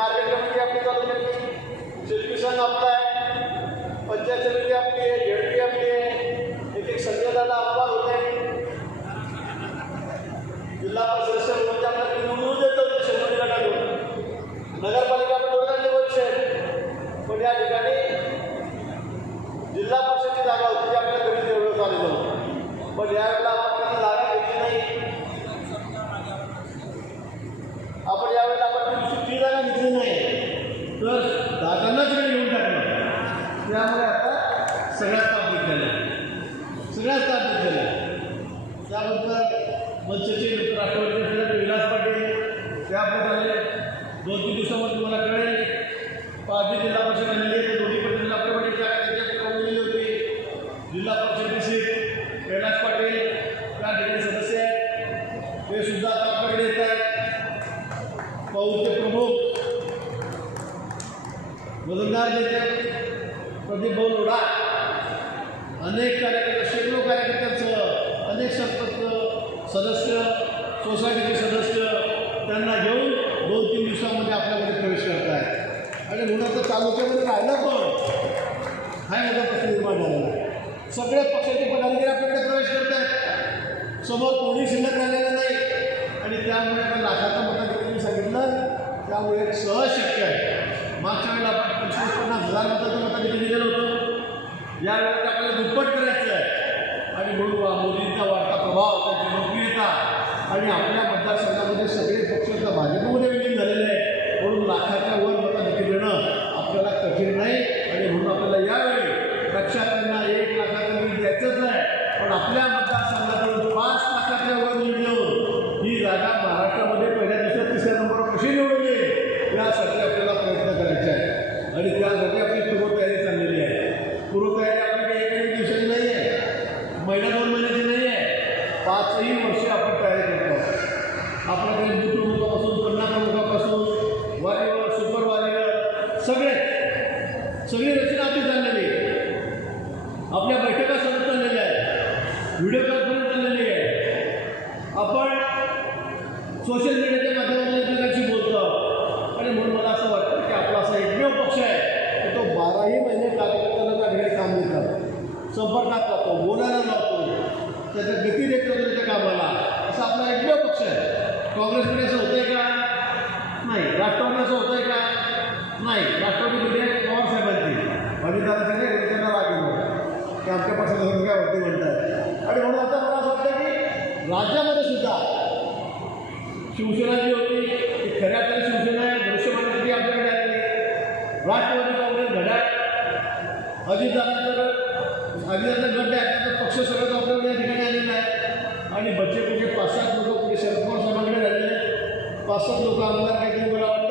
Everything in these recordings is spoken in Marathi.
मार्केट कमिटी आपली चालू आहे सिल्युशन आपला आहे. पंचायत समिती आपली आहे झेडपी आपली आहे. एक एक संजय दादा आपला होत आहे. जिल्हा परिषद सरपंच आपल्याला निवडून देतो शंभर गटातून. नगरपालिका दोघांचे वर्ष आहे पण या ठिकाणी जिल्हा परिषदची जागा होती आपल्याला कधी निवडून आलेलो पण यावेळेला झालेला आहे सगळ्या स्थापित झाल्या त्याबद्दल मनसेचे मित्र राष्ट्रवादी विलास पाटील त्याबद्दल दोन तीन दिवसामध्ये तुम्हाला कळेल पाच जिल्हा परिषद आलेली दोन्ही पण जिल्हा परिषदेची होती. जिल्हा परिषदची सीट कैलास पाटील त्या ठिकाणी सदस्य आहेत. ते सुद्धा आपल्याकडे येत आहेत. पौचे प्रमुख. वजनदार नेते प्रदीप भाऊ लोढा. अनेक कार्यकर्ते शेकडो कार्यकर्त्यांचं अनेक सरपंच सदस्य सोसायटीचे सदस्य त्यांना घेऊन दोन तीन दिवसामध्ये आपल्यामध्ये प्रवेश करत आहेत आणि म्हणून तर तालुक्यामध्ये राहिलं पण. हा मोठा प्रश्न निर्माण झालेला आहे. सगळे पक्षाचे पदाधिकारी आपल्याकडे प्रवेश करत आहेत समोर कोणी शिल्लक राहिलेलं नाही. आणि त्यामुळे आपण लाखाचा मताधिकारी मी सांगितलं. त्यामुळे एक सहज शक्य आहे. मागच्या वेळेला आपण पंचवीस पन्नास हजार मताचं मताधिकारी दिलेलं होतं. यावेळेला आपल्याला दुप्पट करायचं आहे आणि म्हणून मोदींचा वाढता प्रभाव त्यांची लोकप्रियता आणि आपल्या मतदारसंघामध्ये सगळे पक्ष आता भाजपमध्ये विलीन झालेले आहे म्हणून लाखाच्या वर मताधिकारी देणं आपल्याला कठीण नाही. आणि म्हणून आपल्याला यावेळी लक्षात त्यांना एक लाखाचं मी द्यायचंच आहे. पण आपल्या मतदारसंघाकडून पाच लाखाच्या वर लीड देऊन ही जागा महाराष्ट्रामध्ये पहिल्या दिवसात तिसऱ्या नंबरवर कशी निवडून येईल यासाठी आपल्याला प्रयत्न करायचे आहे आणि त्यासाठी आपली पूर्वतयारी चाललेली आहे पूर्वतयारी आपली काही एका एक दिवसाची नाही आहे महिना दोन महिन्याची नाही आहे वर्ष आपण तयारी करतो आपल्याकडे बूथ प्रमुखापासून कन्या प्रमुखापासून वारीवर सुपर वारीवर सगळे सगळी रचना आपली चाललेली आहे. आपल्या बैठका सतत चाललेल्या आहेत. व्हिडिओ कॉन्फरन्स चाललेली आहे. आपण सोशल मीडियाच्या माध्यमातून एकमेकांशी बोलतो आणि म्हणून मला असं वाटतं की आपला असा एकमेव पक्ष आहे की तो बाराही महिने कार्यकर्त्यांना त्या काम देतात. संपर्कात राहतो बोलायला लावतो. त्याच्या गती देतो त्याच्या कामाला असा आपला एकमेव पक्ष आहे. काँग्रेसमध्ये असं होतंय का? नाही. राष्ट्रवादी असं होतंय का? नाही. राष्ट्रवादी म्हणजे पवार साहेबांची. आणि त्याला त्यांना राग येतो. की आमच्या पक्षाला काय होते म्हणतात. आणि म्हणून आता मला असं वाटतं की राज्यामध्ये सुद्धा शिवसेना जी होती ती खऱ्या तरी शिवसेना आहे. भविष्यवाणी आपल्याकडे आलेली राष्ट्रवादी काँग्रेस घड्याळ. अजितदादांचं अजितदादा गट आहे त्याचा पक्ष सगळं असं लोक आमदार काहीतरी मला वाटतात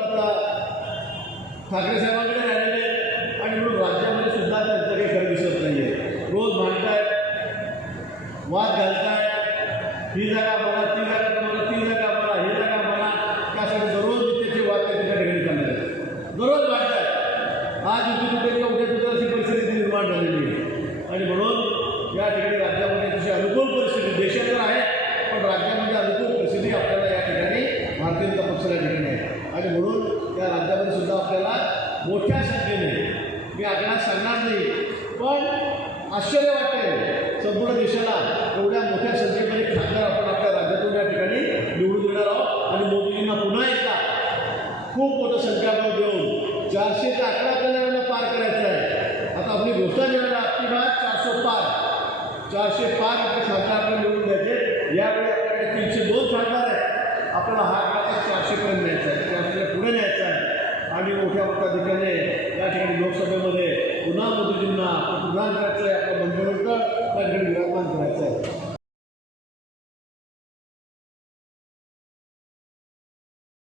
ठाकरे साहेबांकडे राहिलेले आहेत. आणि म्हणून राज्यामध्ये सुद्धा त्यांचं काही खरं दिसत नाही आहे रोज भांडतायत वाद घालताय ही जागा बघा ती जागा तुम्हाला ती जागा म्हणा ही जागा म्हणा त्यासाठी दररोज त्याचे वाद त्या ठिकाणी करणार आहेत. दररोज वाटतात आज इथे कुठे किंवा उद्या कुठे अशी परिस्थिती निर्माण झालेली आहे. आणि म्हणून या ठिकाणी राज्यामध्ये तशी अनुकूल परिस्थिती देशात तर आहे पण राज्यामध्ये अनुकूल परिस्थिती आपल्याला या ठिकाणी भारतीय जनता पक्षाला या ठिकाणी आहे आणि म्हणून या राज्यामध्ये सुद्धा आपल्याला मोठ्या संख्येने. मी आकडा सांगणार नाही पण आश्चर्य वाटते संपूर्ण देशाला एवढ्या मोठ्या संख्येमध्ये खासदार आपण आपल्या राज्यातून या ठिकाणी निवडून देणार आहोत. आणि मोदीजींना पुन्हा एकदा खूप मोठं संख्याबळ देऊन चारशे ते अकरा आपल्याला पार करायचं आहे. आता आपली घोषणा जेव्हा आपली भाग चारशे पाच चारशे पाच आपले खासदार आपल्याला निवडून द्यायचे. यावेळी आपल्याकडे तीनशे दोन खासदार आहेत. आपल्याला हा काळ चारशेपर्यंत न्यायचा आहे. चारशेच्या पुढे न्यायचा आहे. आणि मोठ्या मोठ्या ठिकाणी या ठिकाणी लोकसभेमध्ये पुन्हा मोदीजींना पंतप्रधान करायचं आहे आपलं मंत्रिमंडळ त्या ठिकाणी विराजमान करायचं आहे.